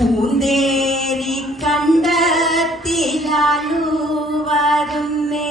പൂന്തേരി കണ്ടത്തിലാലു വരുന്നേ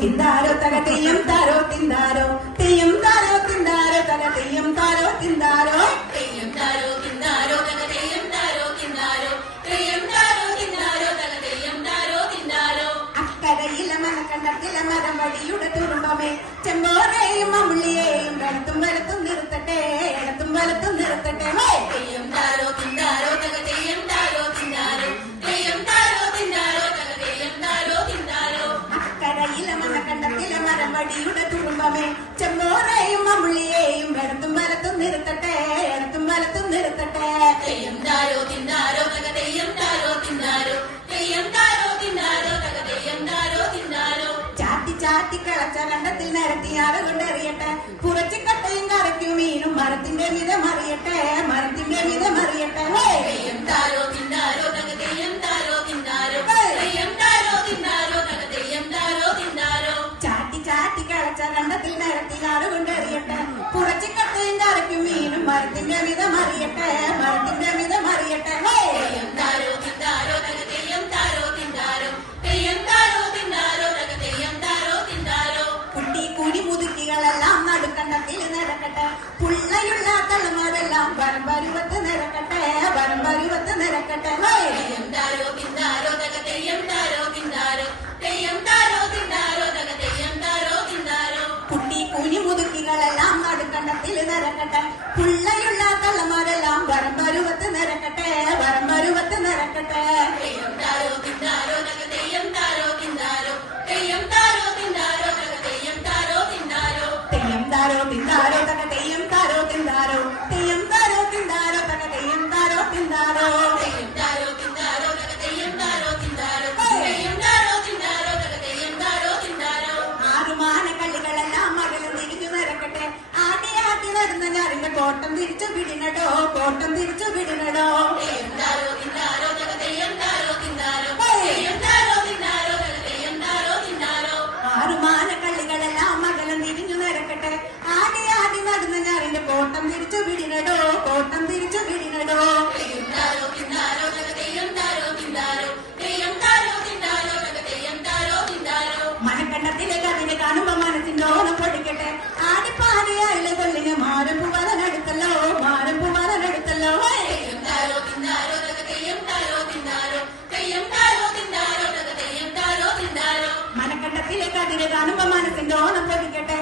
തിന്താരോ തക തെയ്യം താരോ തിന്താരോ തെയ്യം താരോ തിന്താരോ തക തെയ്യം താരോ തിന്താരോ തെയ്യം താരോ തിന്താരോ തക തെയ്യം താരോ തിന്താരോ തെയ്യം താരോ തിന്താരോ തക തെയ്യം താരോ തിന്താരോ അക്കരയില മനക്കണ്ടത്തില മരം വഴിയുടെ തുരുമ്പമേ ചെമ്പോറേയും അമ്മുള്ളിയേയും ഇടത്തും വലത്തും നിർത്തട്ടെ ഇടത്തും വലത്തും നിർത്തട്ടെ തെയ്യം താരോ തിന്താരോ തക തെയ്യം താരോ തിന്താരോ തെയ്യം താരോ തിന്താരോ തക തെയ്യം താരോ തിന്താരോ അക്കരയില മനക്കണ്ടത്തില മരം വഴിയുടെ തുരുമ്പമേ ചെമ്പോറേയും അമ്മുള്ളിയേയും ഇടത്തും വലത്തും നിർത്തട്ടെ ഇടത്തും വലത്തും നിർത്തട്ടെ തെയ്യം താരോ തിന്താരോ തക തെയ്യം താരോ തിന്താരോ തെയ്യം താരോ തിന്താരോ തക തെയ്യം താരോ തിന്താരോ ചാത്തി ചാത്തി കളച്ച കണ്ടത്തിൽ നിരത്തിയാറ് കൊണ്ടെറിയട്ടെ കുറച്ചിക്കട്ടയും കറയ്ക്കും മീനും മരത്തിന്റെ വിധം അറിയട്ടെ മരത്തിന്റെ വിധം അറിയട്ടെ തെയ്യം താരോ തിന്താരോ തക തെയ്യം താരോ തിന്താരോ തെയ്യം താരോ തിന്താരോ തക തെയ്യം താരോ തിന്താരോ ചാത്തി ചാത്തി കളച്ച കണ്ടത്തിൽ നിരത്തിയാറ് കൊണ്ടെറിയട്ടെ കുറച്ചിക്കട്ടയും കറയ്ക്കും മീനും മരത്തിന്റെ വിധം അറിയട്ടെ മരത്തിന്റെ വിധം അറിയട്ടെ തെയ്യം താരോ തിന്താരോ തക തെയ്യം താരോ തിന്താരോ തെയ്യം താരോ തിന്താരോ തക തെയ്യം താരോ തിന്താരോ കുട്ടി കുടി മുതുക്കികളെല്ലാം നടുക്കണ്ടത്തിൽ നിരക്കട്ടെ പുള്ളയുള്ള തലമാരെല്ലാം വരമ്പരുവത്ത് നിരക്കട്ടെ വരമ്പരുവത്ത് നിരക്കട്ടെ തെയ്യം താരോ തിന്താരോ തക തെയ്യം താരോ തിന്താരോ തെയ്യം താരോ തിന്താരോ തക തെയ്യം താരോ തിന്താരോ കുട്ടി കുനി മുതുക്കികളെല്ലാം നടുക്കണ്ടത്തിൽ നിരക്കട്ടെ പുള്ളയുള്ള തലമാരെല്ലാം വരമ്പരുവത്ത് നിരക്കട്ടെ വരമ്പരുവത്ത് നിരക്കട്ടെ തെയ്യം താരോ തിന്താരോ തക തെയ്യം താരോ തിന്താരോ തെയ്യം താരോ തിന്താരോ തക തെയ്യം താരോ തിന്താരോ തെയ്യം താരോ തിന്താരോ തക തെയ്യം താരോ തിന്താരോ തെയ്യം താരോ തിന്താരോ തക തെയ്യം താരോ തിന്താരോ തെയ്യം താരോ തിന്താരോ തക തെയ്യം താരോ തിന്താരോ തെയ്യം താരോ തിന്താരോ തക തെയ്യം താരോ തിന്താരോ ആറുമാന കള്ളികളെല്ലാം മകലും തിരിഞ്ഞു നിരക്കട്ടെ ആട്ടി ആട്ടി നടന്ന ഞാറിന്റെ കോട്ടം തിരിച്ചു വിടിനടോ കോട്ടം തിരിച്ചു വിടിനടോ തെയ്യം താരോ തിന്താരോ തക തെയ്യം താരോ തിന്താരോ തെയ്യം താരോ തിന്താരോ തക തെയ്യം താരോ തിന്താരോ ആറുമാന കള്ളികളെല്ലാം മകലം തിരിഞ്ഞു നിരക്കട്ടെ ആടി ആടി നടന്ന ഞാറിന്റെ കോട്ടം തിരിച്ചു വിടിനടോ കോട്ടം തിരിച്ചു വിടിനടോ തെയ്യം താരോ തിന്താരോ തക തെയ്യം താരോ തിന്താരോ തെയ്യം താരോ തിന്താരോ തക തെയ്യം താരോ തിന്താരോ മനക്കണ്ടത്തിലെ കതിനെ കാണുമ്പോ മനസ്സിന്റെ ഓണം പൊടിക്കട്ടെ ആടിപ്പാടി അയല കൊല്ലിന് മാരമ്പു വലനടുത്തല്ലോ മാരമ്പു വലനടുത്തല്ലോ തെയ്യം താരോ തിന്താരോ തക തെയ്യം താരോ തിന്താരോ തെയ്യം താരോ തിന്താരോ തക തെയ്യം താരോ തിന്താരോ മനക്കണ്ടത്തിലെ കതിനെ കാണുമ്പോ മനസ്സിന്റെ ഓണം പൊടിക്കട്ടെ